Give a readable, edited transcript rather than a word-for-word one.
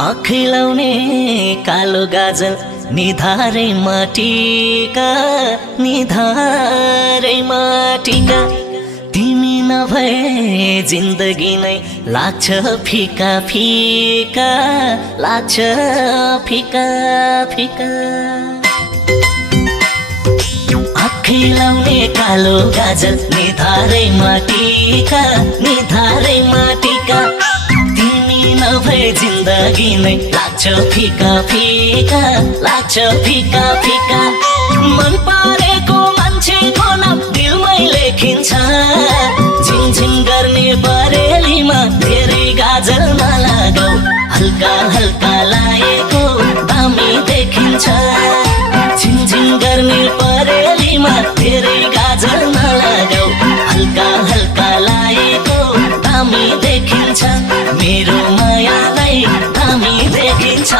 आँखिलाउने कालो गाजल निधारैमा टीका निधारैमा टीका तिमी नभए जिन्दगी नै लाग्छ फिका फिका लाग्छ फिका फिका आँखिलाउने कालो गाजल निधारैमा टीका निधारैमा टीका तिमी नभए जिन्दगी नै लाग्छ फिका फिका लाग्छ फिका फिका मन पारेको मान्छेको नाम दिलमै लेखिन्छ झिङझिङ गर्ने बरेलीमा धेरै गाजल नलागाऊ हल्का हल्का लाएको दामी देखिन्छ झिङझिङ गर्ने बरेलीमा धेरै गाजल नलागाऊ हल्का हल्का लाएको दामी देखिन्छ मेरो मायालाई दामी देखिन्छ।